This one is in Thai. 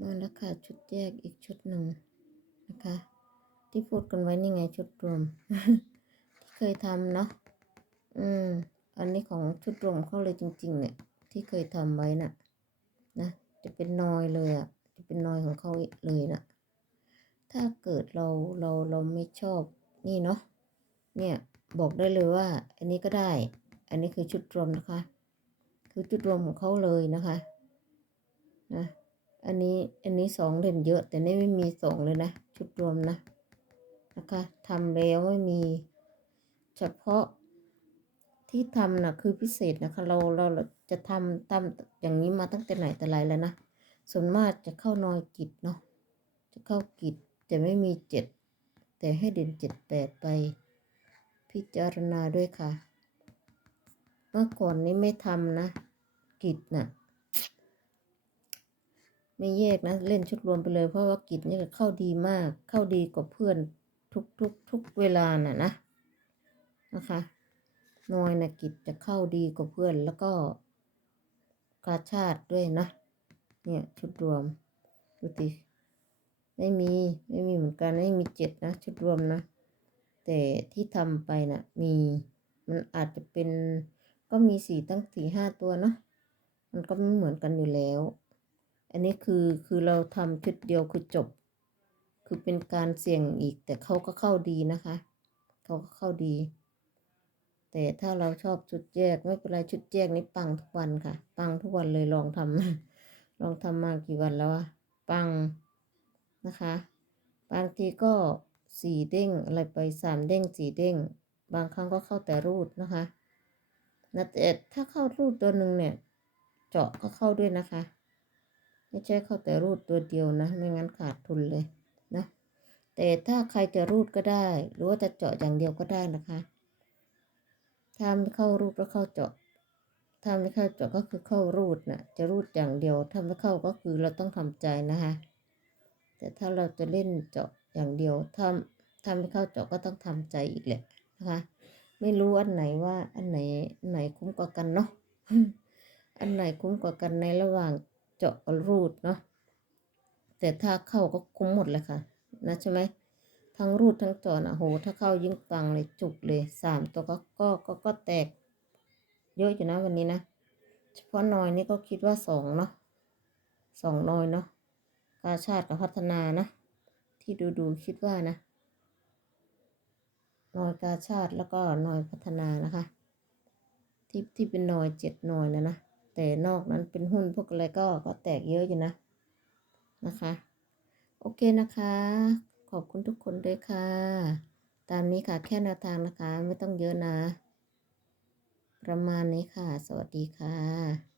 มาแล้วค่ะชุดแยกอีกชุดหนึ่งนะคะ ที่พูดกันไว้นี่ไงชุดรวม ที่เคยทำเนาะอืม อันนี้ของชุดรวมเขาเลยจริง ๆ เนี่ย ที่เคยทำไว้น่ะนะจะเป็นนอยเลยอะ่ะ จะเป็นนอยของเขาเลยน่ะ ถ้าเกิดเราเราเราไม่ชอบนี่เนาะเนี่ยบอกได้เลยว่า อันนี้ก็ได้ อันนี้คือชุดรวมนะคะ คือชุดรวมของเขาเลยนะคะนะ อันนี้อันนี้สองเล่มเยอะ แต่นี่ไม่มีสองเลยนะ ชุดรวมนะนะคะทำแล้วไม่มีเฉพาะที่ทำนะคือพิเศษนะคะ เราเราจะทำทำอย่างนี้มาตั้งแต่ไหนแต่ไรแล้วนะส่วนมากจะเข้านอยกิจเนาะจะเข้ากิจแต่ไม่มีเจ็ดแต่ให้เด่นเจ็ดแปดไป พิจารณาด้วยค่ะ เมื่อก่อนนี้ไม่ทำนะ กิจน่ะ ไม่แยกนะเล่นชุดรวมไปเลย เพราะว่ากิจนี่เข้าดีมาก เข้าดีกว่าเพื่อนทุกทุกทุกเวลาน่ะนะนะคะนอยนะกิจจะเข้าดีกว่าเพื่อนแล้วก็กาชาติด้วยนะเนี่ยชุดรวมดูติไม่มีไม่มีเหมือนกันไม่มีเจ็ดนะชุดรวมนะ แต่ที่ทำไปนะ่ะมีมันอาจจะเป็นก็มีสี่ตั้งสี่ห้าตัวเนาะมันก็ไม่เหมือนกันอยู่แล้ว อันนี้คือคือเราทำชุดเดียวคือจบ คือเป็นการเสี่ยงอีก แต่เขาก็เข้าดีนะคะเขาก็เข้าดี แต่ถ้าเราชอบชุดแยกไม่เป็นไรชุดแยกนี่ปังทุกวันค่ะ ปังทุกวันเลยลองทำลองทำมากี่วันแล้วอะปังนะคะ บางทีก็สี่เด้งอะไรไปสามเด้งสี่เด้ง บางครั้งก็เข้าแต่รูดนะคะนะแต่ถ้าเข้ารูดตัวหนึ่งเนี่ย เจาะก็เข้าด้วยนะคะ ไม่ใช่เข้าแต่รูดตัวเดียวนะ ไม่งั้นขาดทุนเลยนะ แต่ถ้าใครจะรูดก็ได้ หรือว่าจะเจาะอย่างเดียวก็ได้นะคะ ถ้าไม่เข้ารูดก็เข้าเจาะ ถ้าไม่เข้าเจาะก็คือเข้ารูดนะจะรูดอย่างเดียว ถ้าไม่เข้าก็คือเราต้องทำใจนะคะ แต่ถ้าเราจะเล่นเจาะอย่างเดียวถ้าถ้าไม่เข้าเจาะก็ต้องทำใจอีกแหละนะคะ ไม่รู้อันไหนว่าอันไหนอันไหนคุ้มกว่ากันเนาะ อันไหนคุ้มกว่ากันในระหว่าง เจาะกับรูดเนาะแต่ถ้าเข้าก็คุ้มหมดเลยค่ะ นะใช่ไหมทั้งรูดทั้งเจาะนะโห ถ้าเข้ายิ่งปังเลยจุกเลยสามตัวก็ก็ก็ก็แตก เยอะอยู่นะวันนี้นะเฉพาะนอยนี่ก็คิดว่าสองเนาะสองนอยเนาะกาชาติกับพัฒนานะ ที่ดูดูคิดว่านะนอยกาชาติแล้วก็นอยพัฒนานะคะ ที่ที่เป็นนอยเจ็ดนอยนะนะ แต่นอกนั้นเป็นหุ้นพวกอะไรก็ก็แตกเยอะอยู่นะนะคะ โอเคนะคะ ขอบคุณทุกคนด้วยค่ะ ตามนี้ค่ะแค่แนวทางนะคะ ไม่ต้องเยอะนะ ประมาณนี้ค่ะ สวัสดีค่ะ